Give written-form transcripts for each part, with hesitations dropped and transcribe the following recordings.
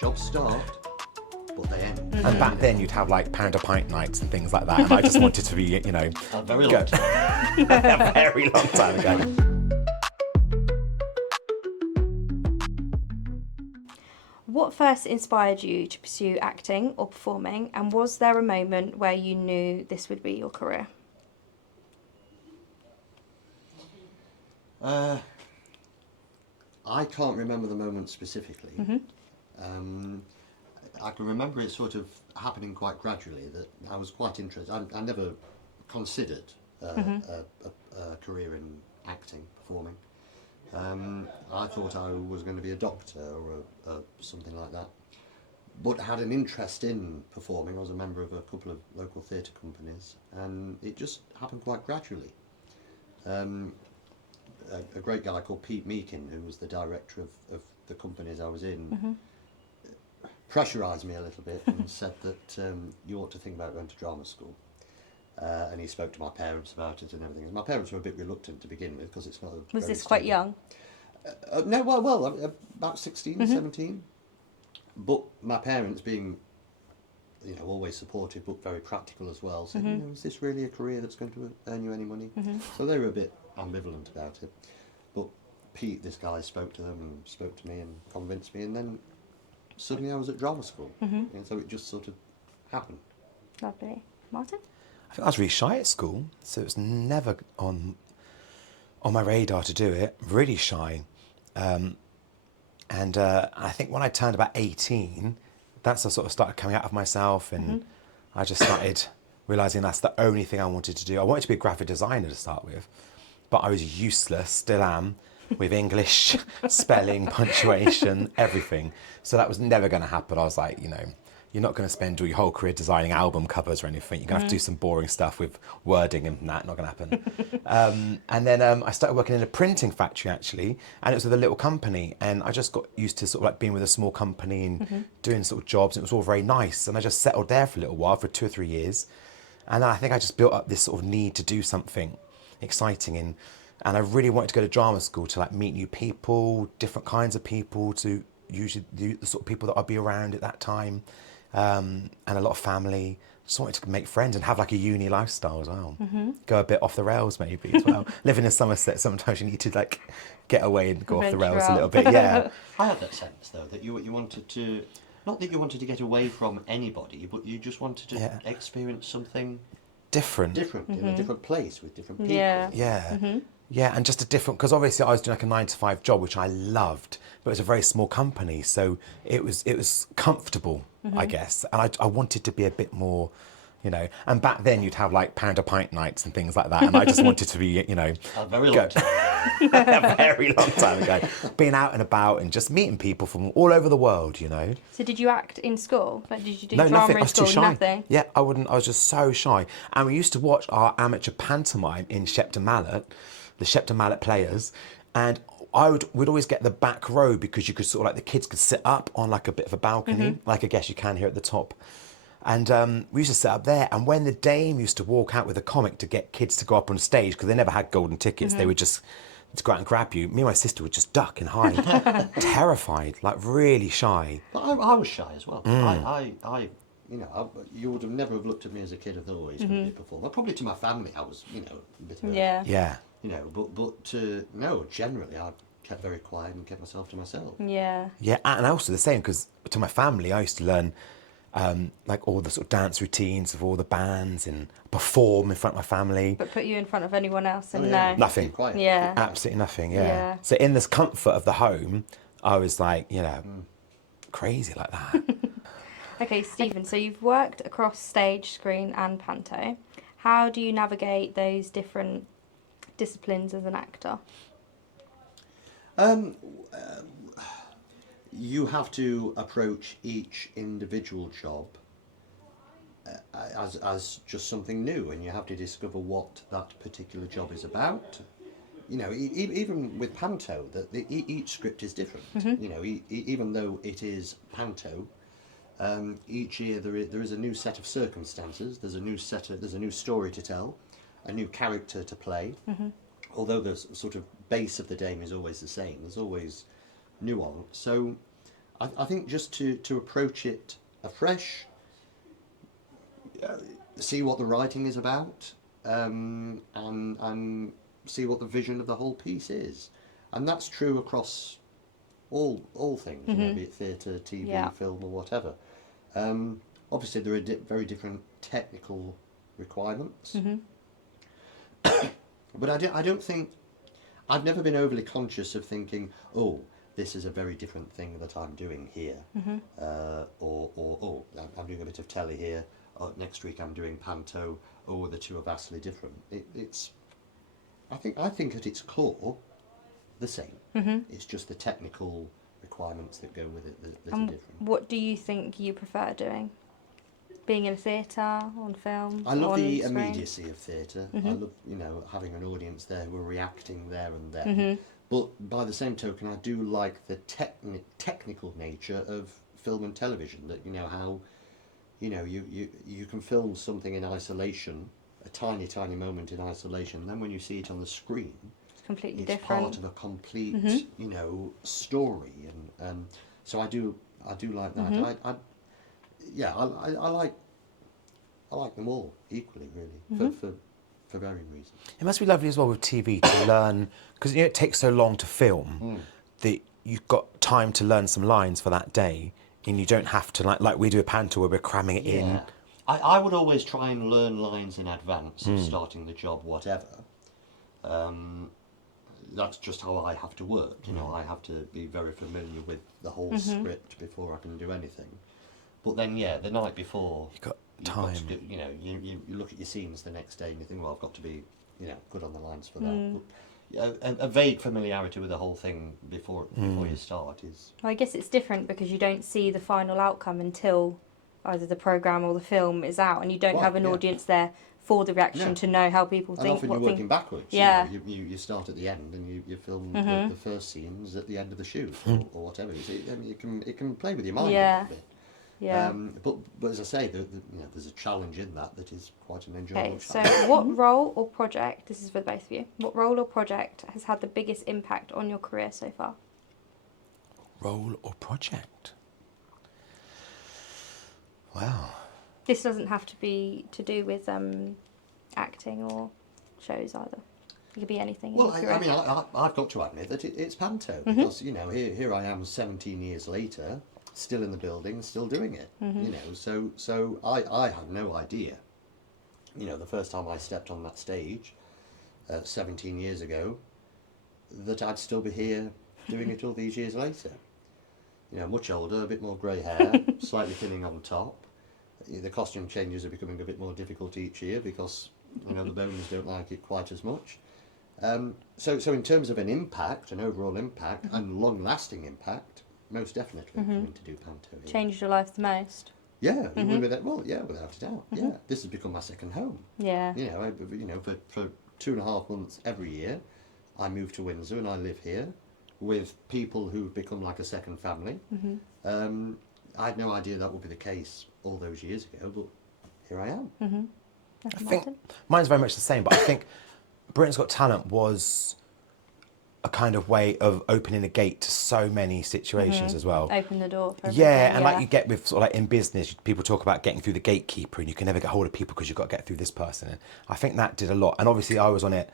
Jobs start, but they end. And back then you'd have like pound a pint nights and things like that, and I just wanted to be, you know, A very long time. a very long time ago. What first inspired you to pursue acting or performing, and was there a moment where you knew this would be your career? I can't remember the moment specifically. I can remember it sort of happening quite gradually, that I was quite interested. I never considered a career in acting, performing. I thought I was going to be a doctor or something like that, but had an interest in performing. I was a member of a couple of local theatre companies, and it just happened quite gradually. A great guy called Pete Meakin, who was the director of the companies I was in, pressurised me a little bit and said that you ought to think about going to drama school. And he spoke to my parents about it and everything. My parents were a bit reluctant to begin with because it's not a. Was this quite young? No, well, about 16, 17. But my parents, being, always supportive but very practical as well, said, is this really a career that's going to earn you any money? So they were a bit ambivalent about it. But Pete, this guy, spoke to them and spoke to me and convinced me, and then suddenly I was at drama school. And so it just sort of happened. Lovely. Martin? I think I was really shy at school, so it was never on my radar to do it. Really shy. And I think when I turned about 18, that's when I sort of started coming out of myself, and I just started realising that's the only thing I wanted to do. I wanted to be a graphic designer to start with, but I was useless, still am, with English, spelling, punctuation, everything. So that was never going to happen. I was like, you're not going to spend your whole career designing album covers or anything. You're going to have to do some boring stuff with wording and that, not going to happen. And then I started working in a printing factory, actually, and it was with a little company. And I just got used to sort of like being with a small company and doing sort of jobs. And it was all very nice. And I just settled there for a little while, for 2 or 3 years. And then I think I just built up this sort of need to do something exciting. And I really wanted to go to drama school to like meet new people, different kinds of people, to usually the sort of people that I'd be around at that time. And a lot of family. Just wanted to make friends and have like a uni lifestyle as well. Go a bit off the rails maybe as well. Living in Somerset, sometimes you need to like get away and go off the rails a little bit. Yeah. I had that sense though, that you wanted to, not that you wanted to get away from anybody, but you just wanted to experience something different in a different place with different people. Yeah, and just a different, because obviously I was doing like a 9-to-5 job, which I loved, but it was a very small company, so it was comfortable, I guess, and I wanted to be a bit more, and back then you'd have like pound a pint nights and things like that, and I just wanted to be, A very long time a very long time ago, being out and about and just meeting people from all over the world, So did you act in school? Like, did you do No, drama nothing. in I was school? too shy. Nothing? Yeah, I was just so shy. And we used to watch our amateur pantomime in Shepton Mallet, the Shepton Mallet players, and we'd always get the back row because you could sort of like, the kids could sit up on like a bit of a balcony, like I guess you can here at the top. And we used to sit up there, and when the dame used to walk out with a comic to get kids to go up on stage, because they never had golden tickets, they would just to go out and grab you. Me and my sister would just duck and hide, terrified, like really shy. But I was shy as well. You would have never have looked at me as a kid. I thought, oh, he's going to be a performer. Probably to my family, I was, a bit of a, Yeah. No, generally, I kept very quiet and kept myself to myself. Yeah. Yeah, and also the same, because to my family, I used to learn like all the sort of dance routines of all the bands and perform in front of my family. But put you in front of anyone else and Nothing. Quiet. Yeah. Absolutely nothing, yeah. So in this comfort of the home, I was like, crazy like that. Okay, Stephen, so you've worked across stage, screen and panto. How do you navigate those different disciplines as an actor? You have to approach each individual job as just something new, and you have to discover what that particular job is about. Even with panto, each script is different. Even though it is panto, each year there is a new set of circumstances. There's a new story to tell, a new character to play. Although the sort of base of the dame is always the same, there's always nuance. So I think just to approach it afresh, see what the writing is about, and see what the vision of the whole piece is, and that's true across all things, you know, be it theatre, TV, film, or whatever. Obviously, there are very different technical requirements, but I don't think I've never been overly conscious of thinking, oh, this is a very different thing that I'm doing here, or oh, I'm doing a bit of telly here. Next week I'm doing panto. Oh, the two are vastly different. It's I think at its core the same. It's just the technical requirements that go with it that are different. What do you think you prefer doing? Being in a theatre, on film? I love on the screen? immediacy of theatre. I love, you know, having an audience there who are reacting there and then. But by the same token, I do like the technical nature of film and television. That, you know, how, you know, you can film something in isolation, a tiny moment in isolation. And then when you see it on the screen, It's completely it's different. part of a complete, you know, story. And so I do like that. I like them all equally, really, for varying reasons. It must be lovely as well with TV to learn, because you know it takes so long to film that you've got time to learn some lines for that day, and you don't have to like we do a panto where we're cramming it in. I would always try and learn lines in advance of starting the job, whatever. That's just how I have to work. You know, I have to be very familiar with the whole script before I can do anything. But then, the night before, You've got you've time. got to do, you know, you look at your scenes the next day and you think, well, I've got to be, you know, good on the lines for that. But, a vague familiarity with the whole thing before you start is... Well, I guess it's different because you don't see the final outcome until either the programme or the film is out, and you don't have an audience there for the reaction to know how people And think. often you're working backwards. Yeah. You know, you start at the end and you film the first scenes at the end of the shoot or whatever. So, I mean, it can play with your mind a little bit. Yeah. But as I say, you know, there's a challenge in that is quite an enjoyable Okay, so challenge. what role or project, this is for the both of you, what role or project has had the biggest impact on your career so far? Role or project? Wow. This doesn't have to be to do with acting or shows either. It could be anything. Well, in your I career. mean, I've got to admit that it's panto because, you know, here I am 17 years later, still in the building, still doing it. You know, so I had no idea. You know, the first time I stepped on that stage, 17 years ago, that I'd still be here doing it all these years later. You know, much older, a bit more grey hair, slightly thinning on top. The costume changes are becoming a bit more difficult each year because, you know, the bones don't like it quite as much. So in terms of an impact, an overall impact, and long-lasting impact, most definitely coming to do panto here. Changed your life the most? Yeah, without a doubt. Yeah, this has become my second home. Yeah. You know, for 2.5 months every year, I move to Windsor and I live here with people who've become like a second family. I had no idea that would be the case all those years ago, but here I am. I think mine's very much the same, but I think Britain's Got Talent was a kind of way of opening a gate to so many situations as well. Open the door for everything. Yeah, and like you get with sort of like in business, people talk about getting through the gatekeeper and you can never get hold of people because you've got to get through this person. And I think that did a lot. And obviously I was on it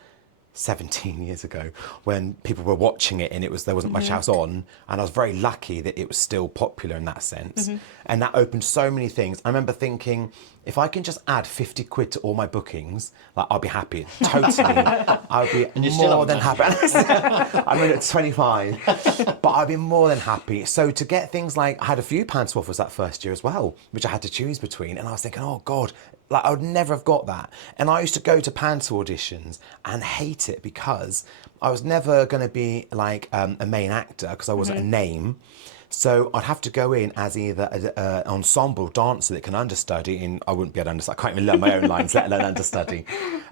17 years ago when people were watching it and there wasn't much else on, and I was very lucky that it was still popular in that sense. And that opened so many things. I remember thinking, if I can just add 50 quid to all my bookings, like I'll be happy. Totally. I'll be more than happy. I mean, at 25, but I'd be more than happy. So to get things like, I had a few pants offers that first year as well, which I had to choose between. And I was thinking, oh God, like I would never have got that. And I used to go to pants auditions and hate it because I was never going to be like a main actor because I wasn't a name. So I'd have to go in as either an ensemble dancer that can understudy, and I wouldn't be able to understudy. I can't even learn my own lines, let alone understudy.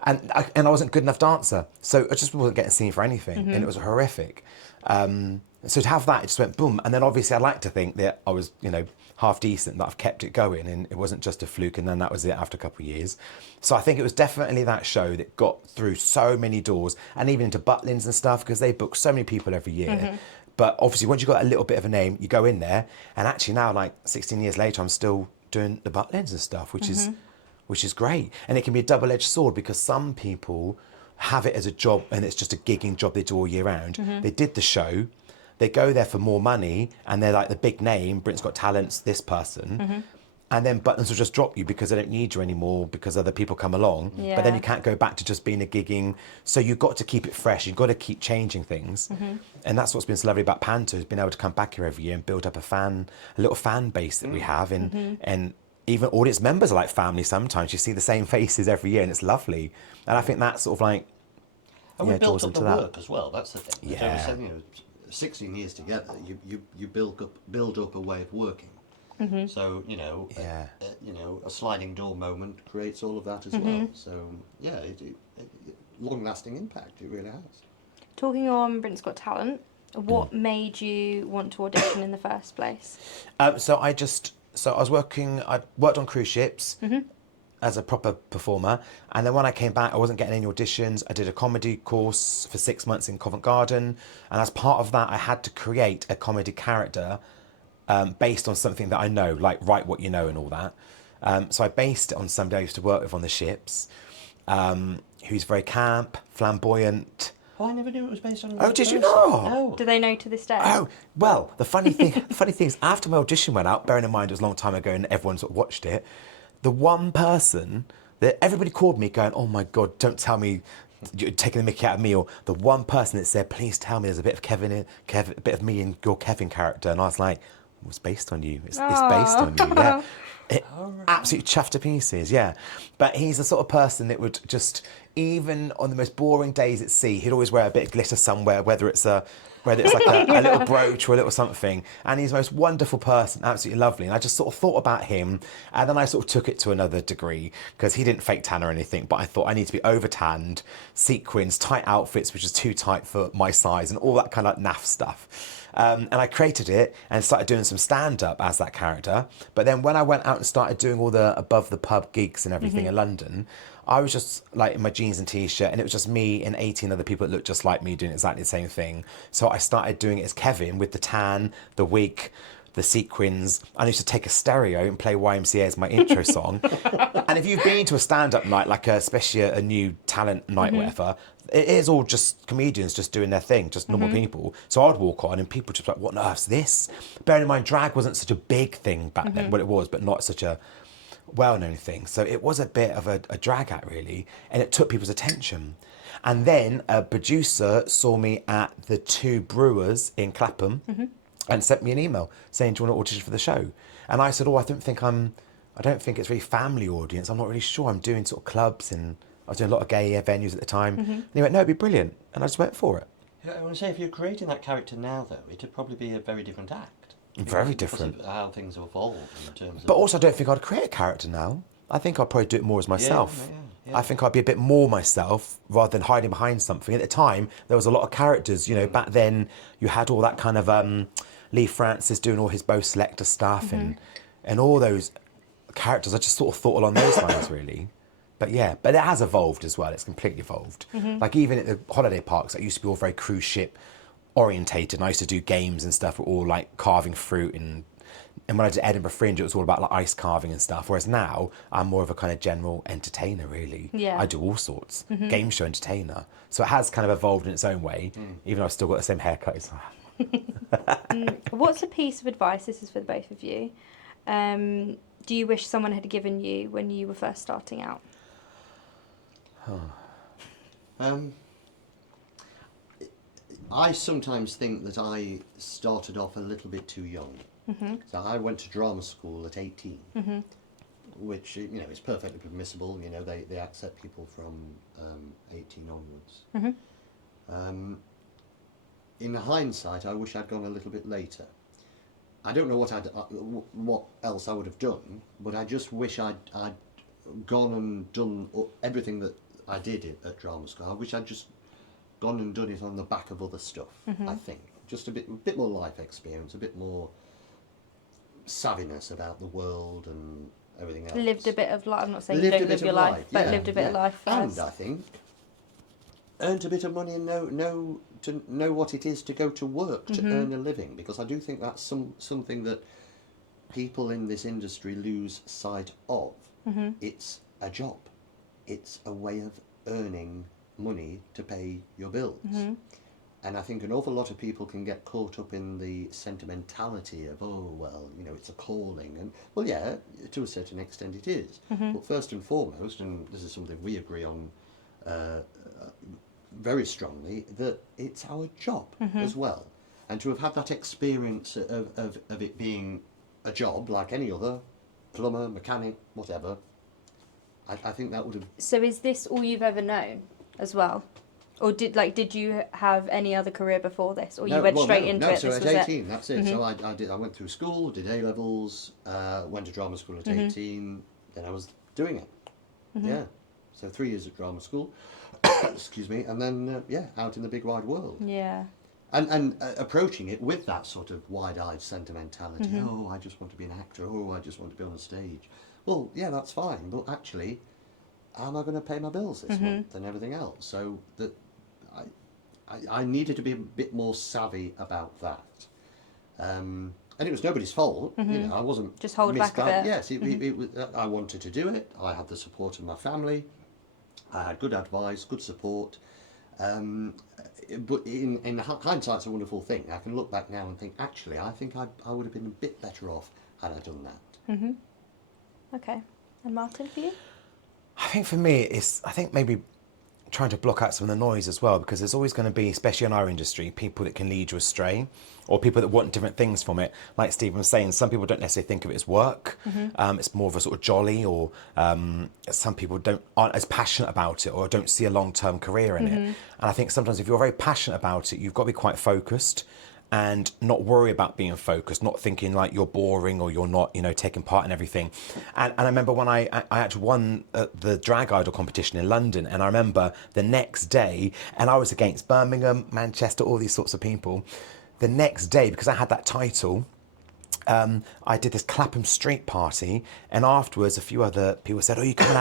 And I wasn't a good enough dancer. So I just wasn't getting seen for anything, and it was horrific. So to have that, it just went boom. And then obviously I'd like to think that I was, you know, half decent, that I've kept it going, and it wasn't just a fluke, and then that was it after a couple of years. So I think it was definitely that show that got through so many doors, and even into Butlins and stuff, because they book so many people every year. But obviously, once you've got a little bit of a name, you go in there, and actually now, like 16 years later, I'm still doing the butt-ends and stuff, which is great. And it can be a double-edged sword because some people have it as a job and it's just a gigging job they do all year round. They did the show, they go there for more money, and they're like the big name, Britain's Got Talent's this person. And then buttons will just drop you because they don't need you anymore because other people come along. Yeah. But then you can't go back to just being a gigging. So you've got to keep it fresh. You've got to keep changing things. And that's what's been so lovely about Panto, is being able to come back here every year and build up a little fan base that we have. And even audience members are like family sometimes. You see the same faces every year and it's lovely. And I think that's sort of like, And we built draws up the into that. work as well. That's the thing. Yeah. So, 16 years together, you build up a way of working. So Yeah. a sliding door moment creates all of that as well. So yeah, long-lasting impact. It really has. Talking on Britain's Got Talent, what made you want to audition in the first place? So I worked on cruise ships as a proper performer. And then when I came back, I wasn't getting any auditions. I did a comedy course for 6 months in Covent Garden. And as part of that, I had to create a comedy character based on something that I know, like Write What You Know and all that. So I based it on somebody I used to work with on the ships, who's very camp, flamboyant. Oh, I never knew it was based on. Oh, did you not? No. Do they know to this day? Oh, well, the funny thing is, after my audition went out, bearing in mind it was a long time ago and everyone sort of watched it, the one person that everybody called me going, oh my God, don't tell me you're taking the mickey out of me, or the one person that said, please tell me there's a bit of a bit of me in your Kevin character. And I was like, it's based on you. It's based on you, yeah. Absolutely chuffed to pieces, yeah. But he's the sort of person that would just, even on the most boring days at sea, he'd always wear a bit of glitter somewhere, whether it's like a little brooch or a little something. And he's the most wonderful person, absolutely lovely. And I just sort of thought about him, and then I sort of took it to another degree, because he didn't fake tan or anything, but I thought I need to be over tanned, sequins, tight outfits, which is too tight for my size, and all that kind of naff stuff. And I created it and started doing some stand-up as that character. But then when I went out and started doing all the above the pub gigs and everything in London, I was just like in my jeans and t-shirt, and it was just me and 18 other people that looked just like me doing exactly the same thing. So I started doing it as Kevin, with the tan, the wig, the sequins. I used to take a stereo and play YMCA as my intro song. And if you've been to a stand-up night, like especially a new talent night, whatever, it is all just comedians just doing their thing, just normal people. So I'd walk on and people just like, what on earth's this? Bearing in mind, drag wasn't such a big thing back then. Well, it was, but not such a well-known thing. So it was a bit of a drag act, really, and it took people's attention. And then a producer saw me at the Two Brewers in Clapham and sent me an email saying, do you want to audition for the show? And I said, I don't think it's really family audience. I'm not really sure. I'm doing sort of clubs, and I was doing a lot of gay venues at the time. And he went, no, it'd be brilliant. And I just went for it. I want to say, if you're creating that character now, though, it'd probably be a very different act. Very different. Because of how things have evolved in terms of... But also, I don't think I'd create a character now. I think I'd probably do it more as myself. Yeah. I think I'd be a bit more myself rather than hiding behind something. At the time, there was a lot of characters. Back then, you had all that kind of Lee Francis doing all his Bo Selector stuff and all those characters. I just sort of thought along those lines, really. But yeah, but it has evolved as well. It's completely evolved. Like even at the holiday parks, that used to be all very cruise ship orientated. And I used to do games and stuff, all like carving fruit, and when I did Edinburgh Fringe, it was all about like ice carving and stuff. Whereas now, I'm more of a kind of general entertainer, really. Yeah. I do all sorts, game show entertainer. So it has kind of evolved in its own way, even though I've still got the same haircut as I have. What's a piece of advice, this is for the both of you, do you wish someone had given you when you were first starting out? I sometimes think that I started off a little bit too young. So I went to drama school at 18, which is perfectly permissible. They accept people from 18 onwards. In hindsight, I wish I'd gone a little bit later. I don't know what else I would have done, but I just wish I'd gone and done everything that I did at drama school. I wish I'd just gone and done it on the back of other stuff. I think just a bit more life experience, a bit more savviness about the world and everything else. Lived a bit of life. I'm not saying Lived you don't a bit live your of life, life, but yeah, lived a bit of life first. And I think earned a bit of money and no to know what it is to go to work to earn a living, because I do think that's something that people in this industry lose sight of. It's a job. It's a way of earning money to pay your bills. And I think an awful lot of people can get caught up in the sentimentality of, oh, well, you know, it's a calling. And, well, yeah, to a certain extent it is. But first and foremost, and this is something we agree on very strongly, that it's our job as well. And to have had that experience of it being a job like any other, plumber, mechanic, whatever, I think that would have... So is this all you've ever known as well? Or did you have any other career before this, or you went straight into it? So this at was 18, that's it. So I went through school, did A levels, went to drama school at 18. Then I was doing it. Yeah. So 3 years at drama school. Excuse me, and then out in the big wide world. Yeah. And approaching it with that sort of wide-eyed sentimentality. Oh, I just want to be an actor. Oh, I just want to be on a stage. Well, yeah, that's fine, but actually, how am I going to pay my bills this month and everything else? So that I needed to be a bit more savvy about that. And it was nobody's fault. You know, I wasn't just hold back a bit. Yes, it was, I wanted to do it. I had the support of my family. I had good advice, good support. But in hindsight's a wonderful thing. I can look back now and think, actually, I think I would have been a bit better off had I done that. Okay. And Martin, for you? I think for me, I think maybe trying to block out some of the noise as well, because there's always going to be, especially in our industry, people that can lead you astray, or people that want different things from it. Like Stephen was saying, some people don't necessarily think of it as work. It's more of a sort of jolly, or some people aren't as passionate about it, or don't see a long-term career in it. And I think sometimes if you're very passionate about it, you've got to be quite focused and not worry about being focused, not thinking like you're boring or you're not, you know, taking part in everything. And I remember when I actually won the Drag Idol competition in London, and I remember the next day, and I was against Birmingham, Manchester, all these sorts of people. The next day, because I had that title, I did this Clapham Street party, and afterwards a few other people said, oh, you're coming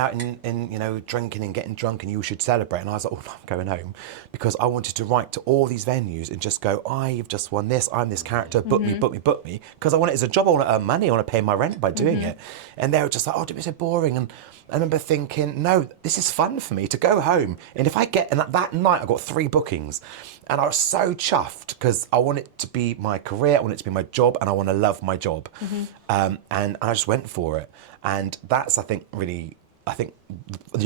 out and you know, drinking and getting drunk, and you should celebrate. And I was like, oh, I'm going home, because I wanted to write to all these venues and just go, you've just won this, I'm this character, book me, because I want it as a job. I want to earn money, I want to pay my rent by doing it. And they were just like, oh, don't be so boring. And I remember thinking, no, this is fun for me to go home. And if I get, and that night I got 3 bookings, and I was so chuffed, because I want it to be my career, I want it to be my job, and I want to love my job. And I just went for it. And that's, I think the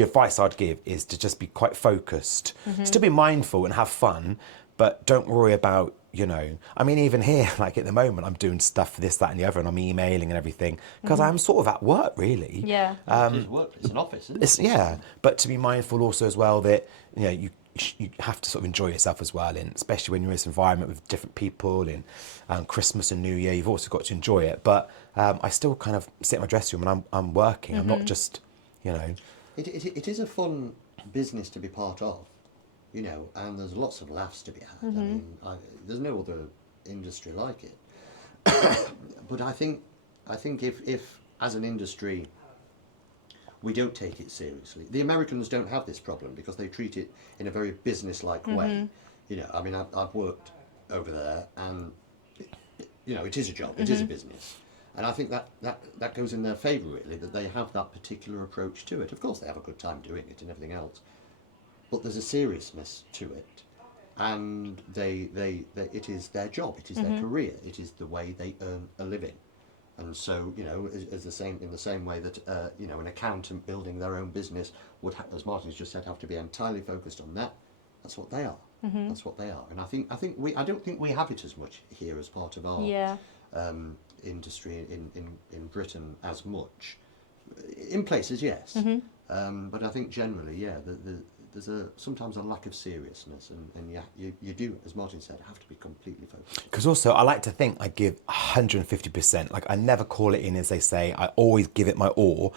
advice I'd give is to just be quite focused, still be mindful and have fun, but don't worry about, you know, I mean, even here, like at the moment, I'm doing stuff for this, that, and the other, and I'm emailing and everything, because I'm sort of at work, really. Yeah. It is work. It's an office, isn't it? Yeah, but to be mindful also as well that, you know, you have to sort of enjoy yourself as well, and especially when you're in this environment with different people, in Christmas and New Year, you've also got to enjoy it. But I still kind of sit in my dressing room and I'm working. I'm not just, you know. It is a fun business to be part of, you know, and there's lots of laughs to be had. I mean, there's no other industry like it. But I think if as an industry we don't take it seriously. The Americans don't have this problem because they treat it in a very business-like way. You know, I mean, I've worked over there, and you know, it is a job, it is a business, and I think that goes in their favour, really, that they have that particular approach to it. Of course, they have a good time doing it and everything else, but there's a seriousness to it, and they it is their job, it is their career, it is the way they earn a living. And so, you know, in the same way that you know, an accountant building their own business would, as Martin's just said, have to be entirely focused on that. That's what they are. That's what they are. And I don't think we have it as much here as part of our industry in Britain as much. In places, yes, but I think generally, yeah, there's sometimes a lack of seriousness, and you do, as Martin said, have to be completely focused. Because also, I like to think I give 150%. Like, I never call it in, as they say. I always give it my all.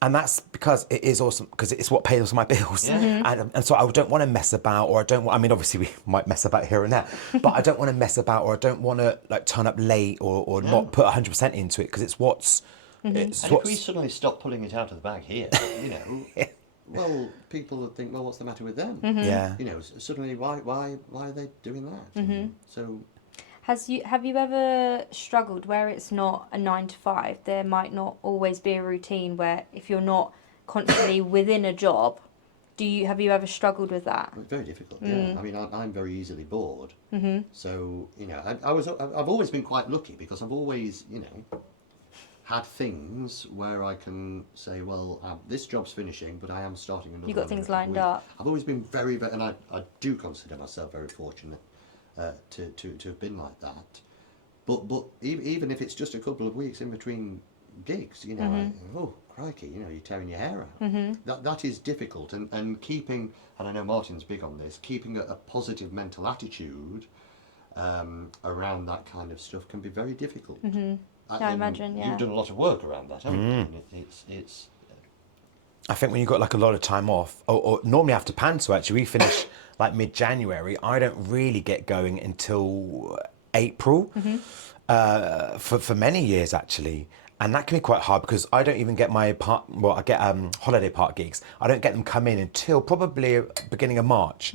And that's because it is awesome, because it's what pays my bills. And so I don't want to mess about, or I mean, obviously we might mess about here and there, but I don't want to mess about, or I don't want to like turn up late or not put 100% into it, because it's what's... And if we suddenly stop pulling it out of the bag here, you know... well, people would think, well, what's the matter with them? Yeah. You know, suddenly, why are they doing that? You know? So, Have you ever struggled where it's not a 9 to 5? There might not always be a routine where if you're not constantly within a job, have you ever struggled with that? it's very difficult. Yeah, I mean, I'm very easily bored. So, you know, I've always been quite lucky because I've always, you know, had things where I can say, well, this job's finishing, but I am starting another. You've got one in things a couple of lined weeks. up. I've always been very, very, and I do consider myself very fortunate to have been like that. But even if it's just a couple of weeks in between gigs, you know, oh crikey, you know, you're tearing your hair out. That is difficult, and keeping, and I know Martin's big on this, keeping a positive mental attitude around that kind of stuff can be very difficult. I imagine, yeah. You've done a lot of work around that, haven't you? And it's I think when you've got like a lot of time off, or normally after Panto, actually, we finish like mid-January. I don't really get going until April for many years, actually. And that can be quite hard because I don't even get I get holiday park gigs. I don't get them come in until probably beginning of March.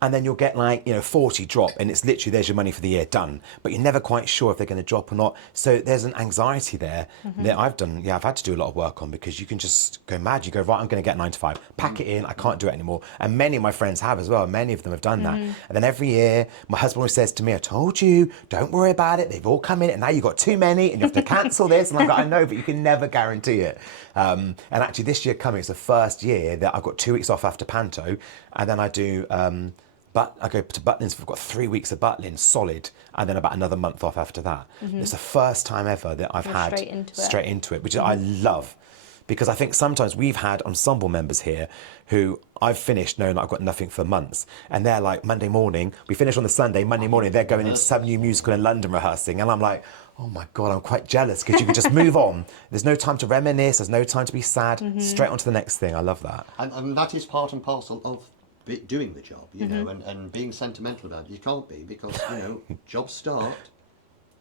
And then you'll get like, you know, 40 drop and it's literally, there's your money for the year, done. But you're never quite sure if they're going to drop or not. So there's an anxiety there that I've had to do a lot of work on, because you can just go mad. You go, right, I'm going to get 9 to 5, pack it in, I can't do it anymore. And many of my friends have as well. Many of them have done that. And then every year, my husband always says to me, I told you, don't worry about it. They've all come in and now you've got too many and you have to cancel this. And I'm like, I know, but you can never guarantee it. And actually this year coming, it's the first year that I've got 2 weeks off after Panto. And then I do... But I go to Butlins, we've got 3 weeks of Butlins solid, and then about another month off after that. It's the first time ever that I've had straight into it, which I love. Because I think sometimes we've had ensemble members here who I've finished knowing that I've got nothing for months. And they're like, Monday morning, we finish on the Sunday, Monday morning, they're going into some new musical in London rehearsing. And I'm like, oh my God, I'm quite jealous, because you can just move on. There's no time to reminisce, there's no time to be sad, straight on to the next thing. I love that. and that is part and parcel of doing the job, you know, and being sentimental about it. You can't be, because, you know, jobs start,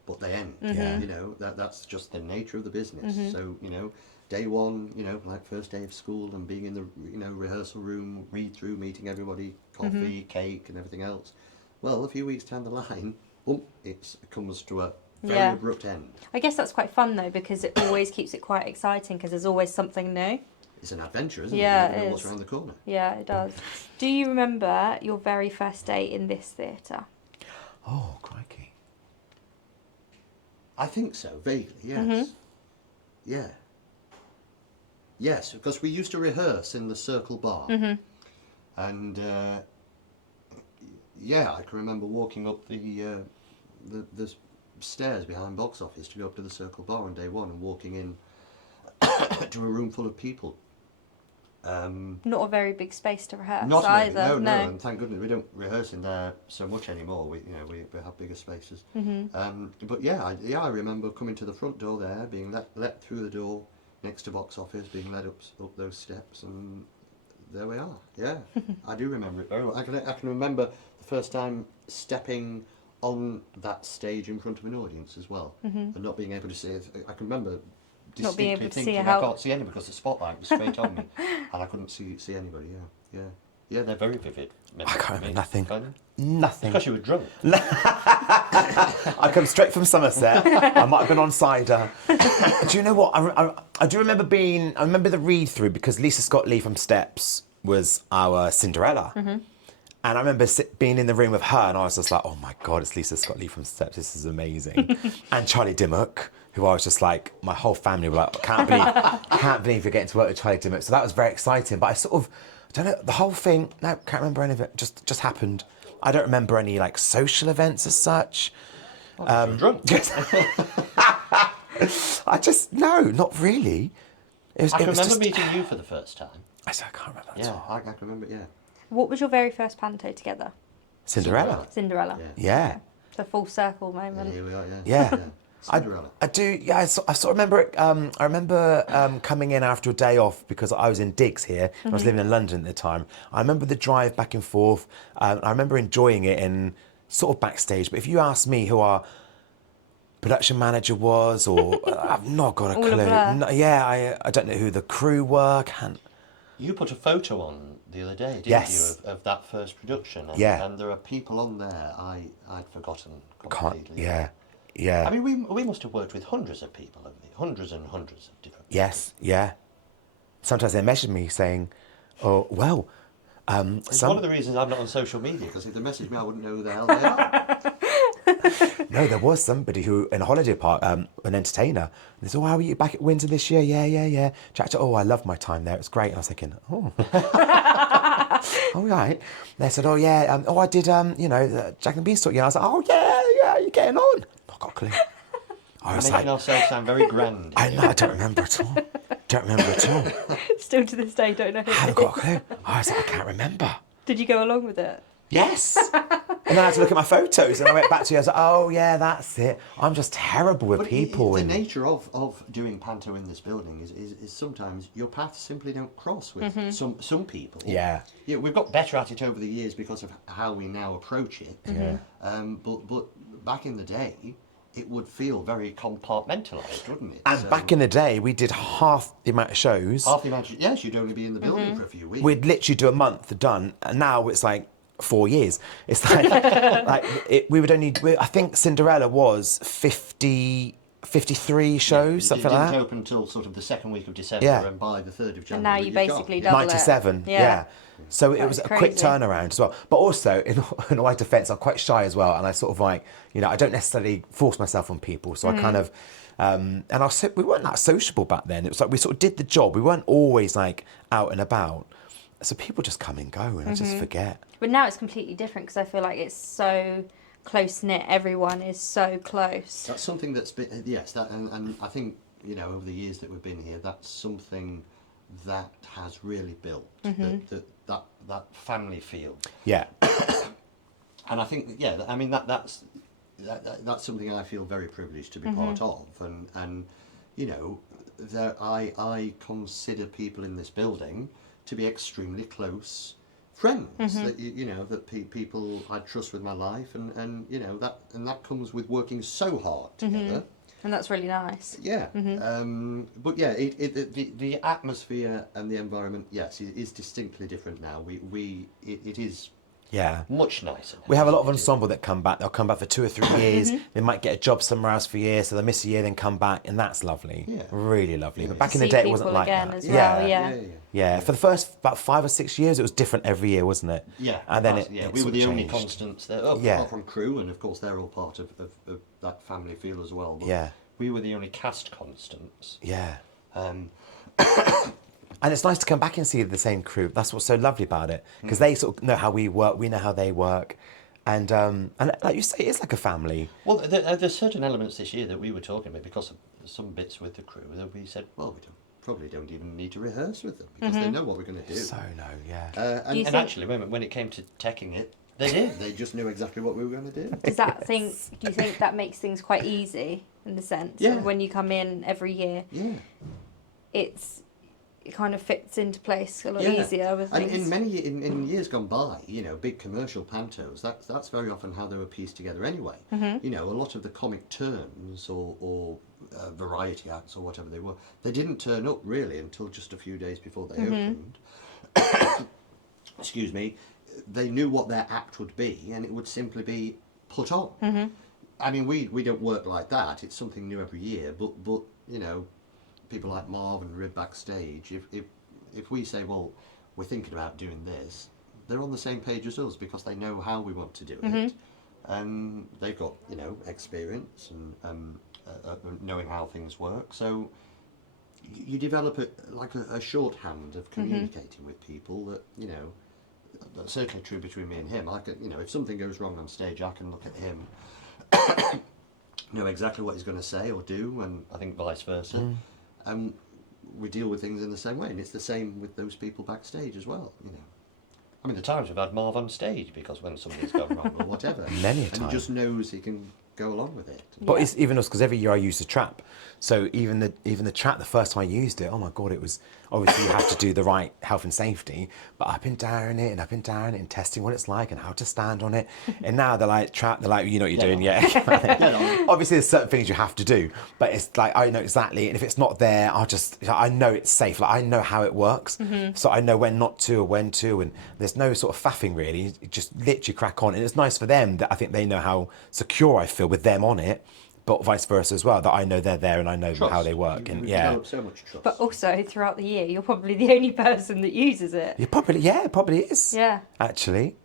but they end. You know, that's just the nature of the business. So, you know, day one, you know, like first day of school and being in the, you know, rehearsal room, read through, meeting everybody, coffee, cake and everything else. Well, a few weeks down the line, boom, it comes to a very abrupt end. I guess that's quite fun though, because it always keeps it quite exciting, because there's always something new. It's an adventure, isn't Yeah, it? You never know it what's is. around the corner. Yeah, it does. Do you remember your very first day in this theatre? Oh, crikey. I think so, vaguely, yes. Yeah. Yes, because we used to rehearse in the Circle Bar. And, yeah, I can remember walking up the stairs behind box office to go up to the Circle Bar on day one and walking in to a room full of people. Not a very big space to rehearse Not either. really, no, and thank goodness we don't rehearse in there so much anymore. We have bigger spaces. But yeah, I remember coming to the front door there, being let through the door next to box office, being led up those steps, and there we are. Yeah, I do remember it very well. I can remember the first time stepping on that stage in front of an audience as well, and not being able to see it. I can remember Not being able distinctly to see thinking, how- I can't see anybody because the spotlight was straight on me, and I couldn't see anybody. Yeah, they're very vivid. I can't remember nothing. Can't you? Nothing. Because you were drunk. I come straight from Somerset. I might have been on cider. Do you know what? I do remember I remember the read through, because Lisa Scott Lee from Steps was our Cinderella. And I remember being in the room with her, and I was just like, oh my God, it's Lisa Scott Lee from Steps. This is amazing. And Charlie Dimmock, who I was just like, my whole family were like, can't believe you're getting to work with Charlie Dimmock. So that was very exciting. But I don't know, the whole thing, no, can't remember any of it. Just happened. I don't remember any like social events as such. You were drunk. No, not really. I can remember meeting you for the first time. I can't remember that. Yeah, I can remember. Yeah. What was your very first panto together? Cinderella. Cinderella. Yeah. The full circle moment. Here we are. Yeah. Cinderella. I do. Yeah, I sort of remember it. I remember coming in after a day off, because I was in digs here. I was living in London at the time. I remember the drive back and forth. I remember enjoying it and sort of backstage. But if you ask me who our production manager was, or I've not got a All a clue. blur. No, yeah, I don't know who the crew were. You put a photo on the other day, didn't Yes. you, of that first production? And, Yeah. And there are people on there I'd forgotten Can't. completely. Yeah. Yeah. I mean, we must have worked with hundreds of people, haven't we? Hundreds and hundreds of different people. Yes. Yeah. Sometimes they message me saying, "Oh, well." It's one of the reasons I'm not on social media, because if they message me, I wouldn't know who the hell they are. No, there was somebody who in a holiday park, an entertainer. And they said, "Oh, how are you back at Windsor this year?" Yeah. Chat to, "Oh, I loved my time there. It was great." And I was thinking, "Oh, all right." They said, "Oh yeah, oh I did, Jack and Beanstalk." Yeah, I was like, "Oh yeah, you're getting on." Not got a clue. I We're was making like, ourselves sound very grand. I don't remember at all. Don't remember at all. Still to this day, don't know who I it haven't got a is. clue. I was like, I can't remember. Did you go along with it? Yes. And then I had to look at my photos, and I went back to you. I was like, "Oh yeah, that's it. I'm just terrible with But people." the and nature of doing panto in this building is sometimes your paths simply don't cross with some people. Yeah. Yeah, we've got better at it over the years because of how we now approach it. Yeah. But back in the day, it would feel very compartmentalised, wouldn't it? And back in the day, we did half the amount of shows. half the amount, yes, you'd only be in the building for a few weeks. We'd literally do a month done, and now it's like 4 years. It's like, we would only. I think Cinderella was 53 shows, It something didn't like that. open until sort of the second week of December, Yeah. and by the 3rd of January. And now you you'd basically gone. double it. 97, Yeah. yeah. So it That was is a quick crazy. turnaround as well. But also, in all my defence, I'm quite shy as well, and I sort of like, I don't necessarily force myself on people. So I kind of, and we weren't that sociable back then. It was like we sort of did the job. We weren't always like out and about. So people just come and go, and I just forget. But now it's completely different because I feel like it's so close knit. Everyone is so close. That's something that's been, yes, and I think, over the years that we've been here, that's something that has really built that family feel. Yeah. And I think, yeah, I mean that's something I feel very privileged to be part of, and I consider people in this building to be extremely close friends that people I trust with my life, and that comes with working so hard together. And that's really nice. Yeah, but yeah, the atmosphere and the environment, yes, is distinctly different now. It is Yeah. much nicer. We have a lot of ensemble that come back. They'll come back for 2 or 3 years. They might get a job somewhere else for a year, so they miss a year, then come back, and that's lovely. Yeah. Really lovely. Yeah. But back in See the day, it wasn't people like again that. as well, yeah. Yeah, for the first about 5 or 6 years, it was different every year, wasn't it? Yeah, And then we were the only changed. constants there. Yeah. Apart from crew, and of course they're all part of that family feel as well. But Yeah. we were the only cast constants. Yeah. Um, And it's nice to come back and see the same crew. That's what's so lovely about it, because they sort of know how we work, we know how they work, and like you say, it's like a family. well, there's certain elements this year that we were talking about because of some bits with the crew that we said, well, probably don't even need to rehearse with them because they know what we're going to do. So no, yeah. And think- actually, when it came to teching it, they did. They just knew exactly what we were going to do. Does that do you think that makes things quite easy in the sense Yeah. of when you come in every year, Yeah. it kind of fits into place a lot Yeah. easier with And things. in years gone by, big commercial pantos, that's very often how they were pieced together anyway. A lot of the comic turns or variety acts or whatever they were, they didn't turn up really until just a few days before they opened. Excuse me. They knew what their act would be, and it would simply be put on. I mean, we don't work like that. It's something new every year, but people like Marv and Rib backstage, if we say, well, we're thinking about doing this, they're on the same page as us because they know how we want to do it, and they've got experience and knowing how things work. So you develop a shorthand of communicating with people that that's certainly true between me and him. I can, if something goes wrong on stage, I can look at him, know exactly what he's going to say or do, and I think vice versa. And we deal with things in the same way, and it's the same with those people backstage as well. I mean, the times we've had Marv on stage because when something's gone wrong or whatever, Many a and time. he just knows he can go along with it. But Yeah. it's even us because every year I use the trap. So even the trap, the first time I used it, oh my God, it was obviously you have to do the right health and safety, but up and down it and up and down it and testing what it's like and how to stand on it. And now they're like trap, they're like, you know what you're doing, yeah. Obviously there's certain things you have to do, but it's like I know exactly, and if it's not there, I know it's safe. Like I know how it works, so I know when not to or when to, and there's no sort of faffing really. You just literally crack on, and it's nice for them that I think they know how secure I feel with them on it. But vice versa as well, that I know they're there and I know how they work. You And develop so much trust. But also throughout the year, you're probably the only person that uses it. it probably is. Yeah. Actually,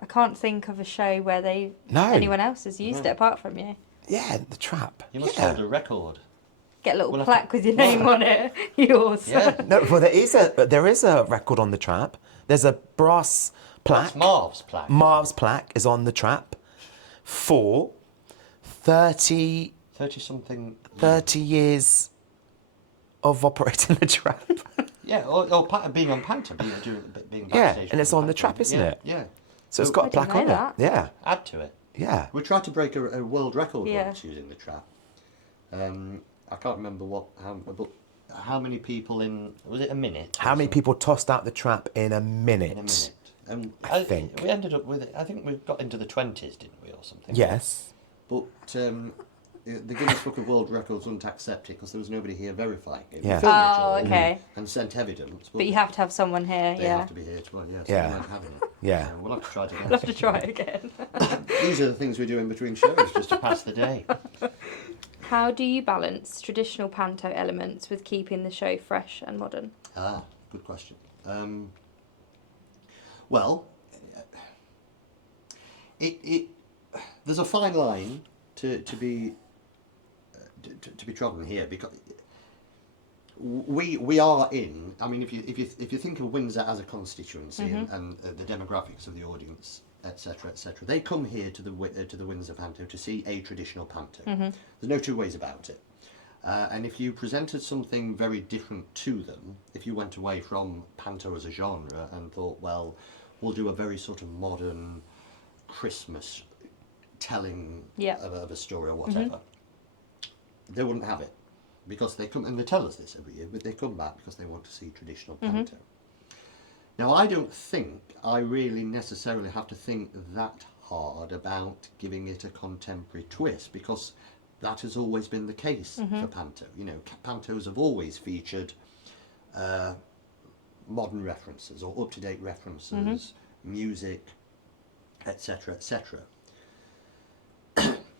I can't think of a show where anyone else has used it apart from you. yeah, the trap. You must yeah. hold a record. Get a little We'll have plaque to- with your name on it. Yours. Yeah. No, well, there is a record on the trap. There's a brass plaque. That's Marv's plaque. Marv's plaque is on the trap for 30 30-something. 30 years of operating the trap. Yeah, or being on Panther, being Yeah, backstage. and it's on on the Panther. trap, isn't Yeah, it? Yeah. So it's Oh, got a I plaque didn't on know it. that. Yeah, Add to it. yeah. We tried to break a world record Yeah. once using the trap. I can't remember but how many people in, was it a minute? How many people tossed out the trap in a In minute? a minute. And I think. we ended up with, I think we got into the 20s, didn't we, or something? Yes. But the Guinness Book of World Records wouldn't accept it because there was nobody here verifying it. Yeah. We filmed it Oh, all okay. and sent evidence. But you have to have someone here, They yeah. have to be here as well, yeah. So Yeah. we weren't having it. Yeah. So we'll have to try it again. We'll have to try again. These are the things we do in between shows just to pass the day. How do you balance traditional panto elements with keeping the show fresh and modern? Ah, good question. Well, there's a fine line to be trodden here because we are in. I mean, if you think of Windsor as a constituency and the demographics of the audience, etc., they come here to the Windsor Panto to see a traditional panto. There's no two ways about it. And if you presented something very different to them, if you went away from panto as a genre and thought, well, we'll do a very sort of modern Christmas telling of a story or whatever, they wouldn't have it. Because they come, and they tell us this every year, but they come back because they want to see traditional panto. Now, I don't think I really necessarily have to think that hard about giving it a contemporary twist, because that has always been the case for panto. You know, pantos have always featured modern references or up-to-date references, music, etc., etc.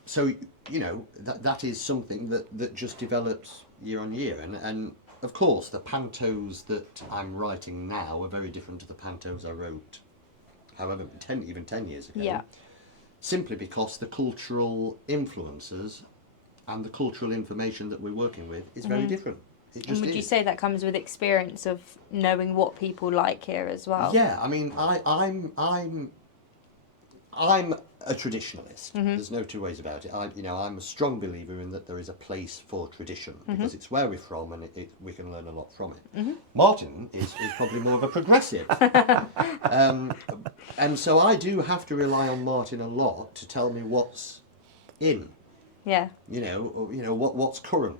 So, you know, that is something that just develops year on year. And of course, the pantos that I'm writing now are very different to the pantos I wrote, however, 10 years ago. Yeah. Simply because the cultural influences and the cultural information that we're working with is very different. It And just would is. you say that comes with experience of knowing what people like here as well? Yeah, I mean, I'm a traditionalist. There's no two ways about it. I'm a strong believer in that there is a place for tradition because it's where we're from and we can learn a lot from it. Martin is probably more of a progressive, and so I do have to rely on Martin a lot to tell me what's in. Yeah. What's current.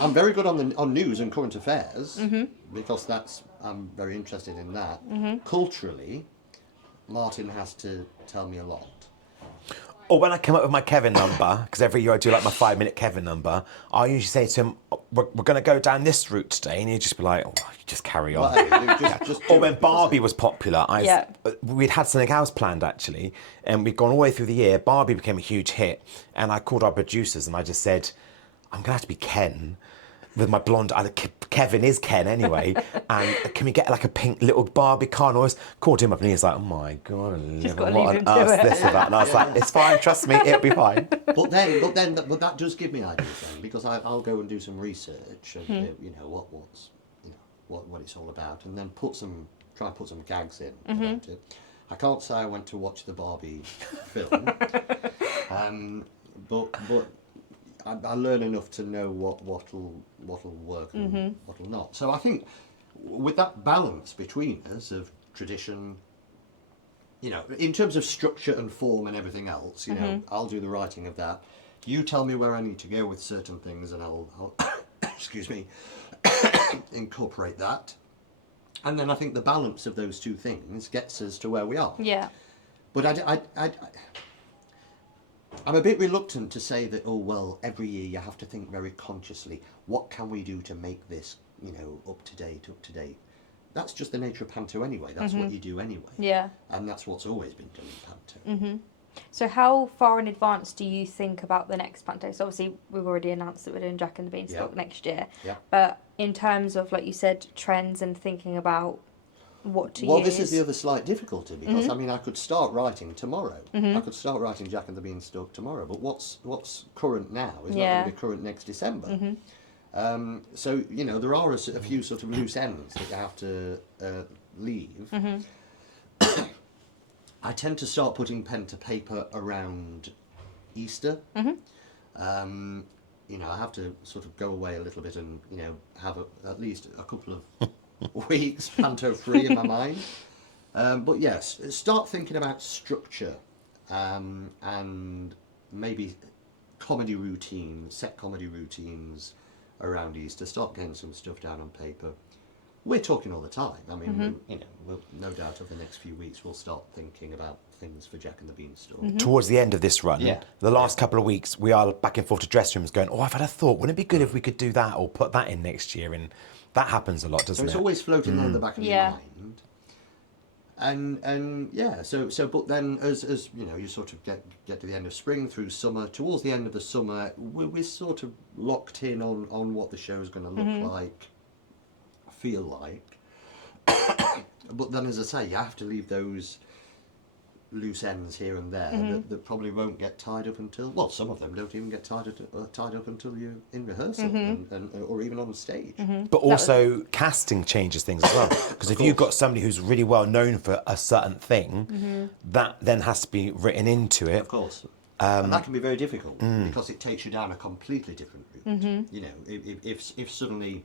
I'm very good on news and current affairs because I'm very interested in that. Culturally, Martin has to tell me a lot. Or when I come up with my Kevin number, because every year I do like my 5-minute Kevin number, I usually say to him, we're going to go down this route today, and he'd just be like, oh, you just carry on. Just Or when Barbie was popular, Yeah. we'd had something else planned actually, and we'd gone all the way through the year. Barbie became a huge hit, and I called our producers and I just said, I'm going to have to be Ken with my blonde. Kevin is Ken anyway, and can we get like a pink little Barbie car? And I always called him up, and he was like, "Oh my god, gotta what leave on him to earth it." this about?" And I was like, "It's fine, trust me, it'll be fine." But that does give me ideas then, because I'll go and do some research and what it's all about, and then try and put some gags in about it. I can't say I went to watch the Barbie film, but I learn enough to know what'll work and what'll not. So I think with that balance between us of tradition, you know, in terms of structure and form and everything else, you know, I'll do the writing of that. You tell me where I need to go with certain things, and I'll excuse me, incorporate that. And then I think the balance of those two things gets us to where we are. Yeah. But I'm a bit reluctant to say that, oh, well, every year you have to think very consciously, what can we do to make this, you know, up to date? That's just the nature of panto anyway. That's what you do anyway. Yeah. And that's what's always been done in panto. So how far in advance do you think about the next panto? So obviously we've already announced that we're doing Jack and the Beanstalk next year. Yeah. But in terms of, like you said, trends and thinking about what to use. Well, this is the other slight difficulty because I mean, I could start writing tomorrow. I could start writing Jack and the Beanstalk tomorrow, but what's current now is not going to be current next December. So you know, there are a few sort of loose ends that you have to leave. I tend to start putting pen to paper around Easter. You know, I have to sort of go away a little bit and, you know, have at least a couple of weeks panto free in my mind. But yes, start thinking about structure and maybe comedy routines, set comedy routines around Easter. Start getting some stuff down on paper. We're talking all the time. I mean, you know, we'll, no doubt over the next few weeks we'll start thinking about things for Jack and the Beanstalk. Towards the end of this run, Yeah. the last couple of weeks, we are back and forth to dressing rooms going, oh, I've had a thought. Wouldn't it be good if we could do that or put that in next year? And that happens a lot, So doesn't it's it? always floating there in the back of Yeah. your mind. And yeah, so but then as you know, you sort of get to the end of spring through summer, towards the end of the summer, we're sort of locked in on what the show's going to look like, feel like. But then, as I say, you have to leave those loose ends here and there that probably won't get tied up until, well, some of them don't even get tied up until you're in rehearsal and or even on stage. But also casting changes things as well. Because if you've got somebody who's really well known for a certain thing, that then has to be written into it. Of course. And that can be very difficult because it takes you down a completely different route. You know, if suddenly,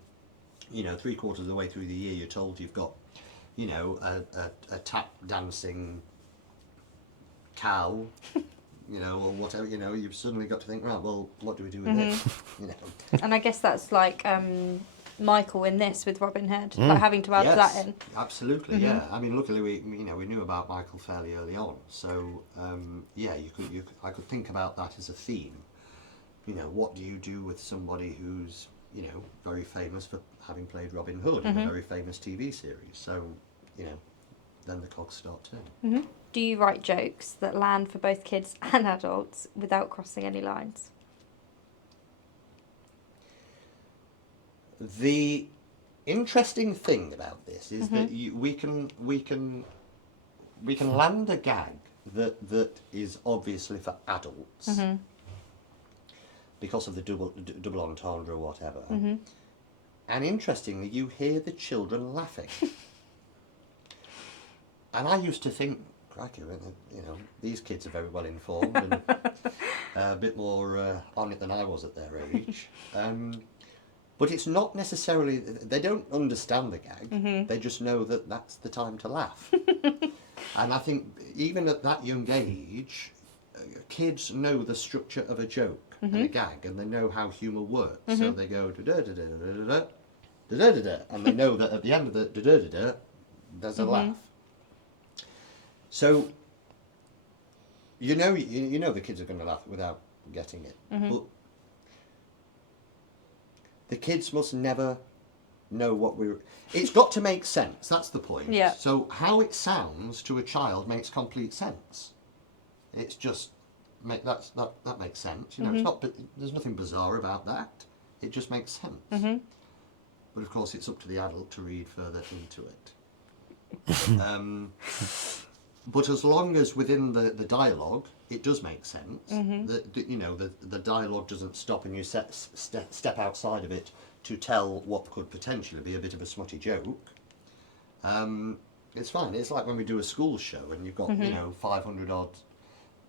you know, 3/4 of the way through the year you're told you've got, you know, a tap dancing cow, you know, or whatever, you know, you've suddenly got to think, right, well, what do we do with this? You know. And I guess that's like Michael in this with Robin Hood, like having to add that in. Absolutely, yeah. I mean, luckily we knew about Michael fairly early on, so yeah, I could think about that as a theme. You know, what do you do with somebody who's, you know, very famous for having played Robin Hood in a very famous TV series? So, you know, then the cogs start turning. Do you write jokes that land for both kids and adults without crossing any lines? The interesting thing about this is that we can land a gag that is obviously for adults because of the double entendre or whatever. And interestingly, you hear the children laughing. And I used to think, crikey, you know, these kids are very well informed and a bit more on it than I was at their age. But it's not necessarily, they don't understand the gag, they just know that that's the time to laugh. And I think even at that young age, kids know the structure of a joke and a gag, and they know how humour works. So they go da-da-da-da-da-da, da-da-da-da, and they know that at the end of the da-da-da-da, there's a laugh. So you know the kids are going to laugh without getting it, but the kids must never know what we're. It's got to make sense. That's the point. Yeah. So how it sounds to a child makes complete sense. It's just that makes sense. You know, it's not. There's nothing bizarre about that. It just makes sense. But of course, it's up to the adult to read further into it. But as long as within the dialogue it does make sense, that you know the dialogue doesn't stop and you step outside of it to tell what could potentially be a bit of a smutty joke, it's fine. It's like when we do a school show and you've got you know 500 odd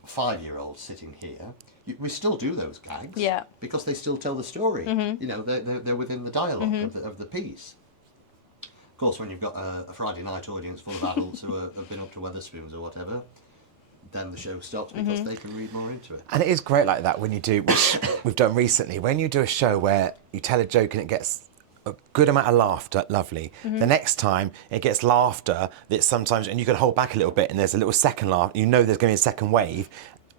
5-year-olds sitting here. We still do those gags, because they still tell the story. You know, they're within the dialogue of the piece. Of course, when you've got a Friday night audience full of adults who have been up to Wetherspoons or whatever, then the show stops because they can read more into it. And it is great like that when you do, which we've done recently, when you do a show where you tell a joke and it gets a good amount of laughter, lovely. The next time it gets laughter that sometimes, and you can hold back a little bit and there's a little second laugh, you know there's going to be a second wave,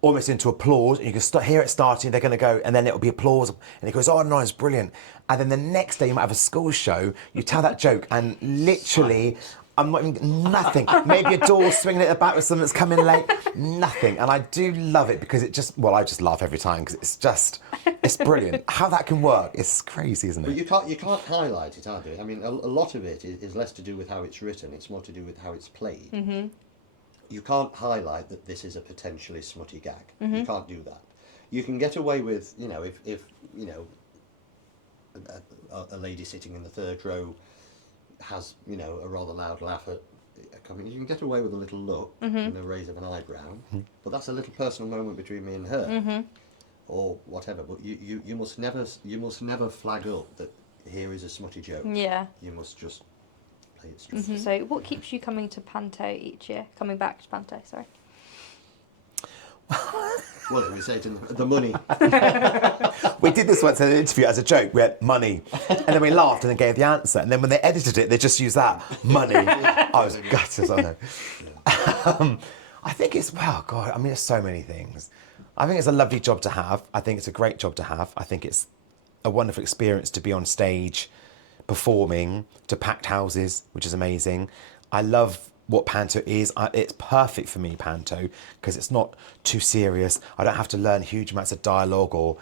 almost into applause, and you can hear it starting, they're going to go, and then it'll be applause, and it goes, oh no, it's brilliant. And then the next day you might have a school show, you tell that joke, and literally, I'm not even, nothing. Maybe a door swinging at the back with someone that's coming late, nothing. And I do love it because it just, well, I just laugh every time because it's just, it's brilliant. How that can work, it's crazy, isn't it? But you can't highlight it either. I mean, a lot of it is less to do with how it's written, it's more to do with how it's played. You can't highlight that this is a potentially smutty gag. You can't do that. You can get away with, you know, if you know, a lady sitting in the third row has, you know, a rather loud laugh at coming, you can get away with a little look and a raise of an eyebrow, but that's a little personal moment between me and her, or whatever. But you must never flag up that here is a smutty joke. Yeah. You must just play it straight. So what keeps you coming to Panto each year? Coming back to Panto, sorry. Well, we say it in the money. We did this once in an interview as a joke. We had money, and then we laughed and then gave the answer. And then when they edited it, they just used that money. I was gutted. I know. I think it's God. I mean, there's so many things. I think it's a lovely job to have. I think it's a great job to have. I think it's a wonderful experience to be on stage, performing to packed houses, which is amazing. I love what Panto is. It's perfect for me, Panto, because it's not too serious. I don't have to learn huge amounts of dialogue, or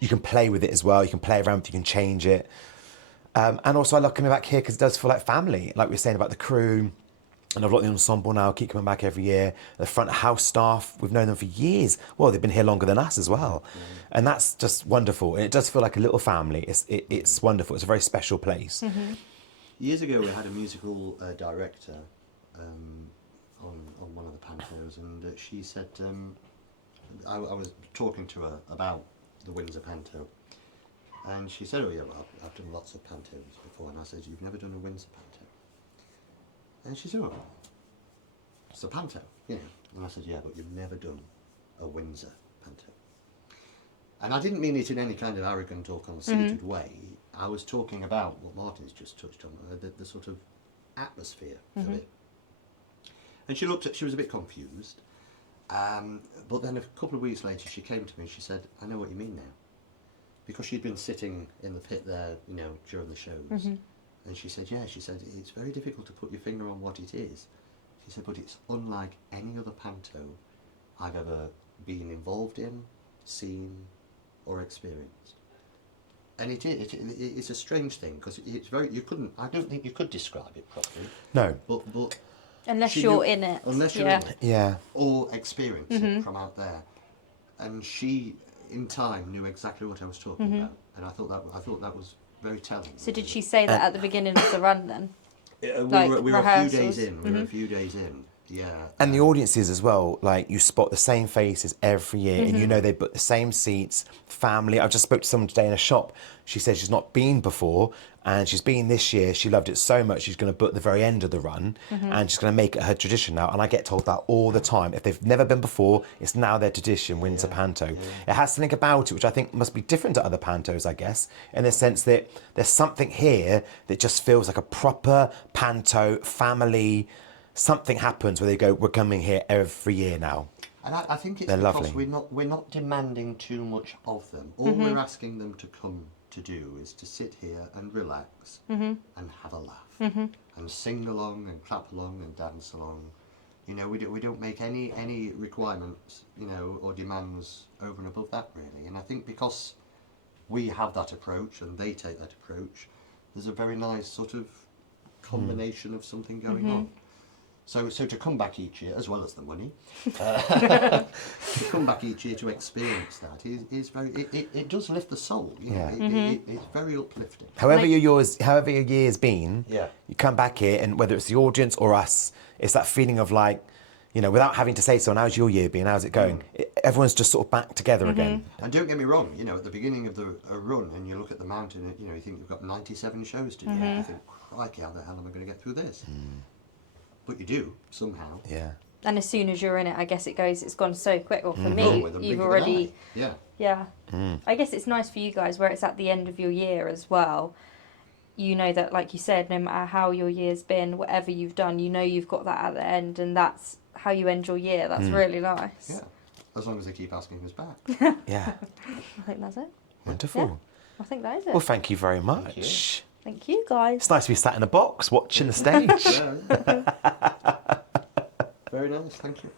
you can play with it as well. You can play around with it, you can change it. And also I love coming back here because it does feel like family, like we were saying about the crew. And I've got the ensemble now, keep coming back every year. The front of house staff, we've known them for years. Well, they've been here longer than us as well. And that's just wonderful. And it does feel like a little family. It's wonderful. It's a very special place. Years ago, we had a musical director on one of the Pantos, and she said, I was talking to her about the Windsor Panto, and she said, oh yeah, well, I've done lots of Pantos before, and I said, you've never done a Windsor Panto? And she said, oh, it's a Panto, yeah. And I said, yeah, but you've never done a Windsor Panto. And I didn't mean it in any kind of arrogant or conceited way. I was talking about what Martin's just touched on, the sort of atmosphere of it. And she was a bit confused. But then a couple of weeks later, she came to me and she said, I know what you mean now. Because she'd been sitting in the pit there, you know, during the shows. And she said, yeah, she said, it's very difficult to put your finger on what it is. She said, but it's unlike any other Panto I've ever been involved in, seen, or experienced. And it's a strange thing because it's very, I don't think you could describe it properly. No. But unless you're in it. Unless you're in it. Yeah. Or experience it from out there. And she, in time, knew exactly what I was talking about. And I thought that was very telling. So did she say that at the beginning of the run then? We were a few days in. We were a few days in. Yeah. And the audiences as well, like you spot the same faces every year and you know they book the same seats, family. I just spoke to someone today in a shop. She said she's not been before and she's been this year. She loved it so much she's going to book the very end of the run and she's going to make it her tradition now. And I get told that all the time. If they've never been before, it's now their tradition, Windsor Panto. It has something about it which I think must be different to other Pantos, I guess, in the sense that there's something here that just feels like a proper Panto family. Something happens where they go, we're coming here every year now. And I think it's They're because lovely. we're not demanding too much of them. All we're asking them to come to do is to sit here and relax and have a laugh and sing along and clap along and dance along. You know, we don't make any requirements, you know, or demands over and above that really. And I think because we have that approach and they take that approach, there's a very nice sort of combination of something going on. So to come back each year, as well as the money, to come back each year to experience that is very. It does lift the soul. You know, it's very uplifting. However your year's been, Yeah. you come back here, and whether it's the audience or us, it's that feeling of like, you know, without having to say so, how's your year been? How's it going? Everyone's just sort of back together again. And don't get me wrong, you know, at the beginning of a run, and you look at the mountain, you know, you think you've got 97 shows to do. You think, crikey, how the hell am I going to get through this? But you do somehow. Yeah. And as soon as you're in it, I guess it's gone so quick. Well, for Oh, me, with a blink you've of an already, eye. yeah. I guess it's nice for you guys where it's at the end of your year as well. You know that, like you said, no matter how your year's been, whatever you've done, you know you've got that at the end, and that's how you end your year. That's really nice. Yeah, as long as they keep asking us back. Yeah. I think that's it. Wonderful. I think that is it. Well, thank you very much. you. Thank you, guys. It's nice to be sat in a box watching the stage. Very nice, thank you.